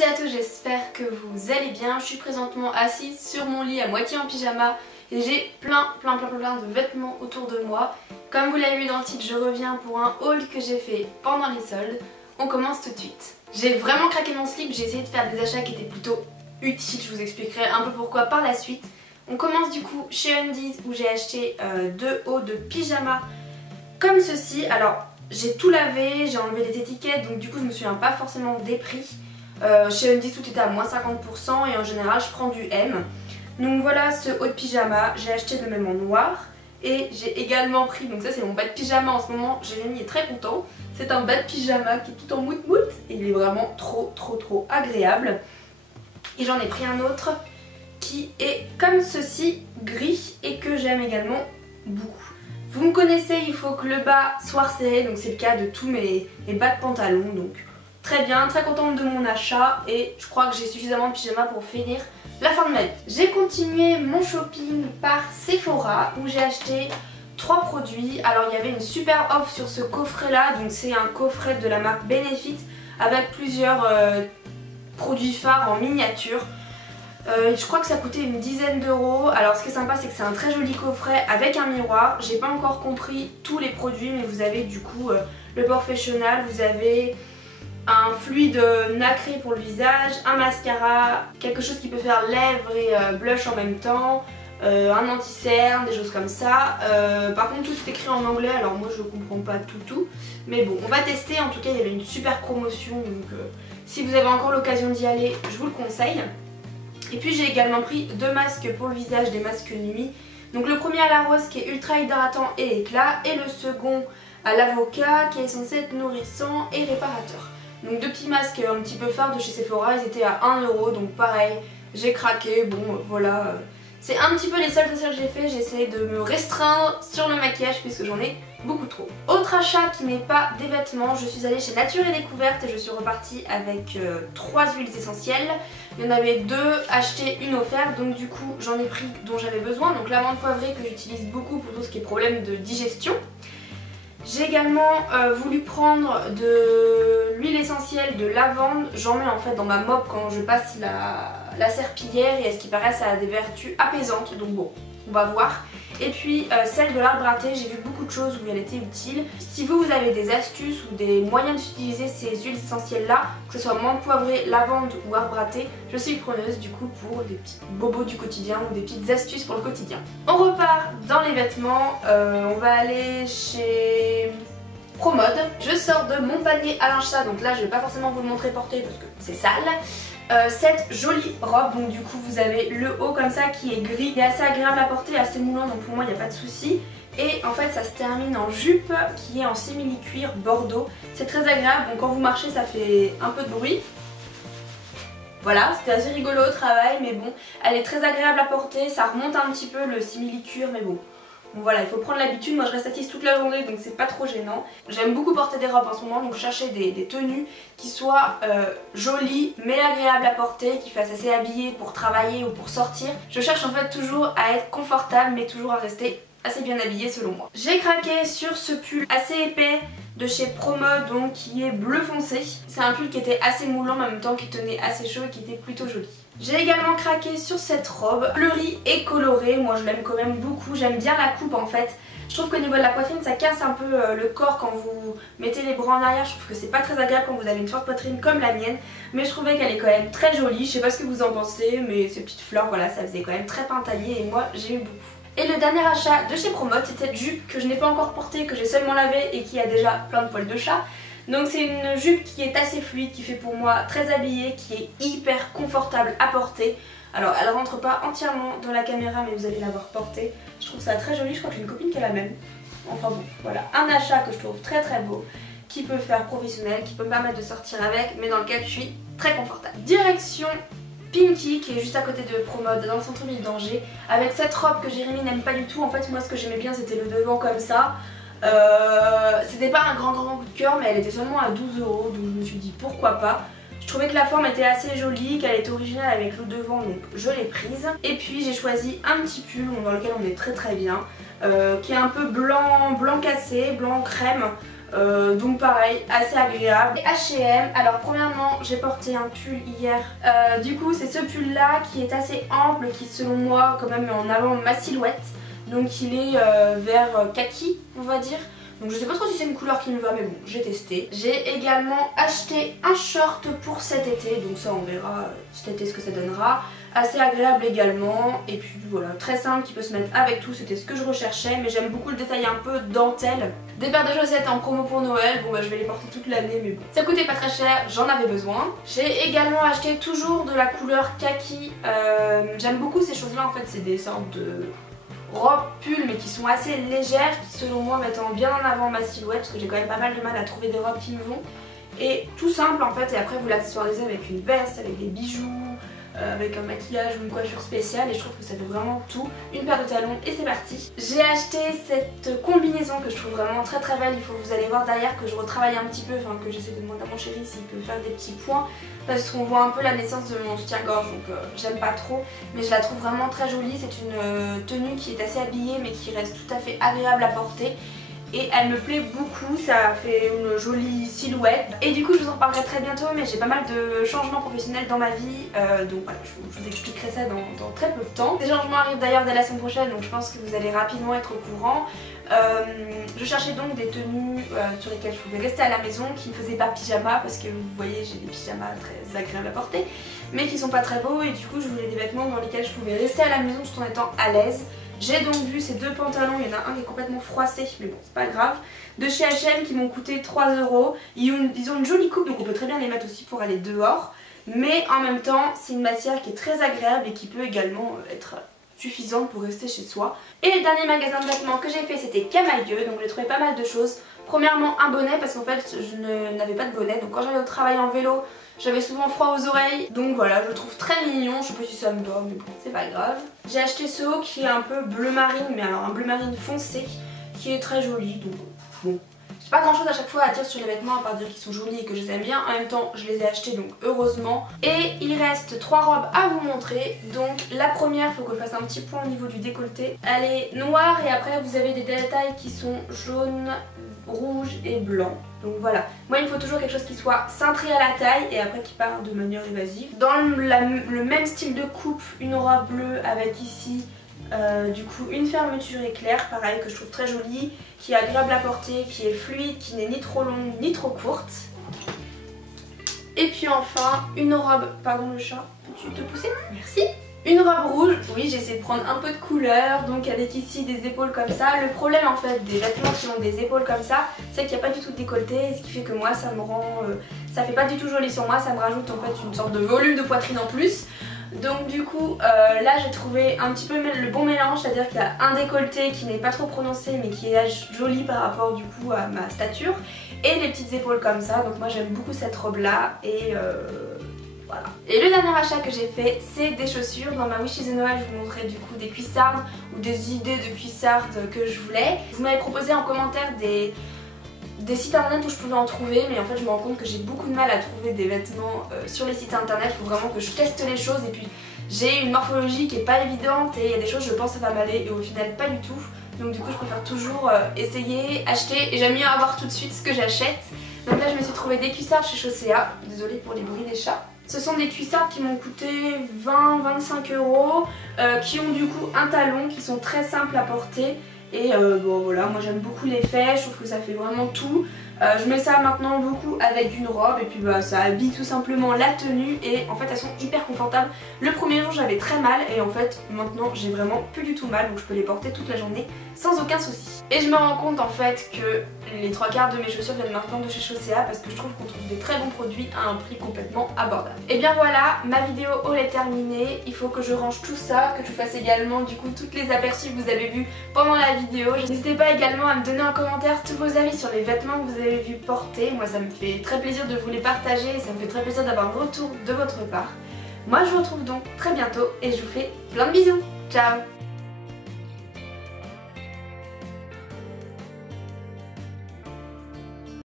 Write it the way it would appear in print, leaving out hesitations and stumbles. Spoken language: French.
toutes et à tous, j'espère que vous allez bien. Je suis présentement assise sur mon lit à moitié en pyjama et j'ai plein de vêtements autour de moi. Comme vous l'avez vu dans le titre, je reviens pour un haul que j'ai fait pendant les soldes. On commence tout de suite. J'ai vraiment craqué mon slip, j'ai essayé de faire des achats qui étaient plutôt utiles, je vous expliquerai un peu pourquoi par la suite. On commence du coup chez Undies où j'ai acheté deux hauts de pyjama comme ceci. Alors j'ai tout lavé, j'ai enlevé les étiquettes, donc du coup je me souviens pas forcément des prix. Chez Undies tout était à moins 50% et en général je prends du M. Donc voilà ce haut de pyjama, j'ai acheté le même en noir. Et j'ai également pris, donc ça c'est mon bas de pyjama en ce moment, Jérémy est très content. C'est un bas de pyjama qui est tout en mout et il est vraiment trop agréable. Et j'en ai pris un autre qui est comme ceci, gris, et que j'aime également beaucoup. Vous me connaissez, il faut que le bas soit resserré, donc c'est le cas de tous mes bas de pantalon. Donc très bien, très contente de mon achat et je crois que j'ai suffisamment de pyjama pour finir la fin de ma vie. J'ai continué mon shopping par Sephora où j'ai acheté 3 produits. Alors il y avait une super offre sur ce coffret là, donc c'est un coffret de la marque Benefit avec plusieurs produits phares en miniature. Je crois que ça coûtait une dizaine d'euros. Alors ce qui est sympa c'est que c'est un très joli coffret avec un miroir. J'ai pas encore compris tous les produits mais vous avez du coup le professionnel, vous avez un fluide nacré pour le visage, un mascara, quelque chose qui peut faire lèvres et blush en même temps, un anti-cerne, des choses comme ça. Par contre tout est écrit en anglais alors moi je comprends pas tout. Mais bon on va tester, en tout cas il y avait une super promotion donc si vous avez encore l'occasion d'y aller je vous le conseille. Et puis j'ai également pris 2 masques pour le visage, des masques nuit. Donc le premier à la rose qui est ultra hydratant et éclat et le second à l'avocat qui est censé être nourrissant et réparateur. Donc 2 petits masques un petit peu phares de chez Sephora, ils étaient à 1 euro donc pareil, j'ai craqué, bon voilà. C'est un petit peu les seuls achats que j'ai fait, j'ai essayé de me restreindre sur le maquillage puisque j'en ai beaucoup trop. Autre achat qui n'est pas des vêtements, je suis allée chez Nature et Découverte et je suis repartie avec 3 huiles essentielles. Il y en avait 2 achetées, une offerte, donc du coup j'en ai pris dont j'avais besoin. Donc l'amande poivrée que j'utilise beaucoup pour tout ce qui est problème de digestion. J'ai également voulu prendre de l'huile essentielle de lavande, j'en mets en fait dans ma mop quand je passe la serpillière et à ce qui paraît ça a des vertus apaisantes donc bon on va voir. Et puis celle de l'arbre à thé, j'ai vu beaucoup de choses où elle était utile. Si vous avez des astuces ou des moyens d'utiliser ces huiles essentielles là, que ce soit menthe poivrée, lavande ou arbre à thé, je suis preneuse du coup pour des petits bobos du quotidien ou des petites astuces pour le quotidien. On repart dans les vêtements, on va aller chez Promode. Je sors de mon panier à linge sale, donc là je vais pas forcément vous le montrer porté parce que c'est sale. Cette jolie robe, donc du coup vous avez le haut comme ça qui est gris, il est assez agréable à porter, assez moulant donc pour moi il n'y a pas de souci. Et en fait ça se termine en jupe qui est en simili-cuir bordeaux, c'est très agréable, donc quand vous marchez ça fait un peu de bruit. Voilà, c'était assez rigolo au travail mais bon, elle est très agréable à porter, ça remonte un petit peu le simili-cuir mais bon. Bon voilà, il faut prendre l'habitude, moi je reste assise toute la journée donc c'est pas trop gênant. J'aime beaucoup porter des robes en ce moment donc je cherchais des tenues qui soient jolies mais agréables à porter, qui fassent assez habillées pour travailler ou pour sortir. Je cherche en fait toujours à être confortable mais toujours à rester assez bien habillée selon moi. J'ai craqué sur ce pull assez épais de chez Promode donc qui est bleu foncé. C'est un pull qui était assez moulant mais en même temps qui tenait assez chaud et qui était plutôt joli. J'ai également craqué sur cette robe fleurie et colorée, moi je l'aime quand même beaucoup, j'aime bien la coupe en fait. Je trouve qu'au niveau de la poitrine ça casse un peu le corps quand vous mettez les bras en arrière, je trouve que c'est pas très agréable quand vous avez une forte poitrine comme la mienne. Mais je trouvais qu'elle est quand même très jolie, je sais pas ce que vous en pensez mais ces petites fleurs voilà ça faisait quand même très printanier et moi j'aimais beaucoup. Et le dernier achat de chez Promode c'est cette jupe que je n'ai pas encore portée, que j'ai seulement lavée et qui a déjà plein de poils de chat. Donc c'est une jupe qui est assez fluide, qui fait pour moi très habillée, qui est hyper confortable à porter. Alors elle rentre pas entièrement dans la caméra mais vous allez la voir portée. Je trouve ça très joli, je crois que j'ai une copine qui a la même. Enfin bon, voilà, un achat que je trouve très beau, qui peut faire professionnel, qui peut me permettre de sortir avec, mais dans lequel je suis très confortable. Direction Pinky qui est juste à côté de Promode dans le centre-ville d'Angers, avec cette robe que Jérémy n'aime pas du tout. En fait moi ce que j'aimais bien c'était le devant comme ça. C'était pas un grand coup de cœur mais elle était seulement à 12 euros donc je me suis dit pourquoi pas. Je trouvais que la forme était assez jolie, qu'elle était originale avec le devant donc je l'ai prise. Et puis j'ai choisi un petit pull dans lequel on est très bien, qui est un peu blanc cassé, blanc crème. Donc pareil, assez agréable. Et H&M, alors premièrement j'ai porté un pull hier, du coup c'est ce pull là qui est assez ample, qui selon moi quand même met en avant ma silhouette. Donc il est vert kaki on va dire. Donc je sais pas trop si c'est une couleur qui me va mais bon j'ai testé. J'ai également acheté un short pour cet été, donc ça on verra cet été ce que ça donnera. Assez agréable également et puis voilà, très simple qui peut se mettre avec tout, c'était ce que je recherchais. Mais j'aime beaucoup le détail un peu dentelle. Des paires de chaussettes en promo pour Noël, bon bah je vais les porter toute l'année mais bon. Ça coûtait pas très cher, j'en avais besoin. J'ai également acheté toujours de la couleur kaki. J'aime beaucoup ces choses là en fait, c'est des sortes de robes pulls mais qui sont assez légères, qui selon moi mettent bien en avant ma silhouette parce que j'ai quand même pas mal de mal à trouver des robes qui me vont. Et tout simple en fait, et après vous l'accessoirisez avec une veste, avec des bijoux, avec un maquillage ou une coiffure spéciale et je trouve que ça fait vraiment tout. Une paire de talons et c'est parti. J'ai acheté cette combinaison que je trouve vraiment très très belle. Il faut que vous allez voir derrière que je retravaille un petit peu, enfin que j'essaie de demander à mon chéri s'il peut faire des petits points parce qu'on voit un peu la naissance de mon soutien-gorge, donc j'aime pas trop mais je la trouve vraiment très jolie. C'est une tenue qui est assez habillée mais qui reste tout à fait agréable à porter. Et elle me plaît beaucoup, ça fait une jolie silhouette. Et du coup je vous en parlerai très bientôt, mais j'ai pas mal de changements professionnels dans ma vie. Donc voilà, je vous expliquerai ça dans très peu de temps. Ces changements arrivent d'ailleurs dès la semaine prochaine, donc je pense que vous allez rapidement être au courant. Je cherchais donc des tenues sur lesquelles je pouvais rester à la maison, qui ne faisaient pas pyjama, parce que vous voyez j'ai des pyjamas très agréables à porter, mais qui sont pas très beaux, et du coup je voulais des vêtements dans lesquels je pouvais rester à la maison tout en étant à l'aise. J'ai donc vu ces deux pantalons, il y en a un qui est complètement froissé, mais bon c'est pas grave, de chez H&M qui m'ont coûté 3 €. Ils ont une jolie coupe, donc on peut très bien les mettre aussi pour aller dehors. Mais en même temps c'est une matière qui est très agréable et qui peut également être suffisante pour rester chez soi. Et le dernier magasin de vêtements que j'ai fait c'était Camaïeu, donc j'ai trouvé pas mal de choses. Premièrement un bonnet parce qu'en fait je n'avais pas de bonnet, donc quand j'allais au travail en vélo j'avais souvent froid aux oreilles, donc voilà, je le trouve très mignon, je sais pas si ça me va mais bon c'est pas grave. J'ai acheté ce haut qui est un peu bleu marine, mais alors un bleu marine foncé qui est très joli, donc bon. J'ai pas grand chose à chaque fois à dire sur les vêtements à part dire qu'ils sont jolis et que je les aime bien, en même temps je les ai achetés donc heureusement. Et il reste 3 robes à vous montrer, donc la première, il faut que je fasse un petit point au niveau du décolleté. Elle est noire et après vous avez des détails qui sont jaunes, rouge et blanc. Donc voilà, moi il me faut toujours quelque chose qui soit cintré à la taille et après qui part de manière évasive. Dans le même style de coupe, une robe bleue avec ici du coup une fermeture éclair, pareil que je trouve très jolie, qui est agréable à porter, qui est fluide, qui n'est ni trop longue ni trop courte. Et puis enfin une robe, pardon le chat, peux-tu te pousser? Merci. Une robe rouge, oui j'ai essayé de prendre un peu de couleur, donc avec ici des épaules comme ça. Le problème en fait des vêtements qui ont des épaules comme ça, c'est qu'il n'y a pas du tout de décolleté, ce qui fait que moi ça me rend, ça fait pas du tout joli sur moi, ça me rajoute en fait une sorte de volume de poitrine en plus. Donc du coup là j'ai trouvé un petit peu le bon mélange, c'est à dire qu'il y a un décolleté qui n'est pas trop prononcé mais qui est joli par rapport du coup à ma stature, et les petites épaules comme ça. Donc moi j'aime beaucoup cette robe là et voilà. Et le dernier achat que j'ai fait c'est des chaussures. Dans ma wishlist de Noël je vous montrais du coup des cuissardes ou des idées de cuissardes que je voulais. Vous m'avez proposé en commentaire des sites internet où je pouvais en trouver, mais en fait je me rends compte que j'ai beaucoup de mal à trouver des vêtements sur les sites internet. Il faut vraiment que je teste les choses et puis j'ai une morphologie qui est pas évidente et il y a des choses je pense ça va m'aller et au final pas du tout. Donc du coup je préfère toujours essayer, acheter, et j'aime mieux avoir tout de suite ce que j'achète. Donc là je me suis trouvé des cuissardes chez Chaussea, désolée pour les bruits des chats. Ce sont des cuissardes qui m'ont coûté 20-25 €, qui ont du coup un talon, qui sont très simples à porter. Et bon voilà, moi j'aime beaucoup l'effet, je trouve que ça fait vraiment tout. Je mets ça maintenant beaucoup avec une robe et puis bah, ça habille tout simplement la tenue et en fait elles sont hyper confortables. Le premier jour j'avais très mal et en fait maintenant j'ai vraiment plus du tout mal, donc je peux les porter toute la journée sans aucun souci. Et je me rends compte en fait que les 3/4 de mes chaussures viennent maintenant de chez Chaussea parce que je trouve qu'on trouve des très bons produits à un prix complètement abordable. Et bien voilà, ma vidéo haul est terminée, il faut que je range tout ça, que je fasse également du coup toutes les aperçus que vous avez vus pendant la vidéo. N'hésitez pas également à me donner en commentaire tous vos avis sur les vêtements que vous avez vu porter. Moi ça me fait très plaisir de vous les partager et ça me fait très plaisir d'avoir un retour de votre part. Moi je vous retrouve donc très bientôt et je vous fais plein de bisous. Ciao!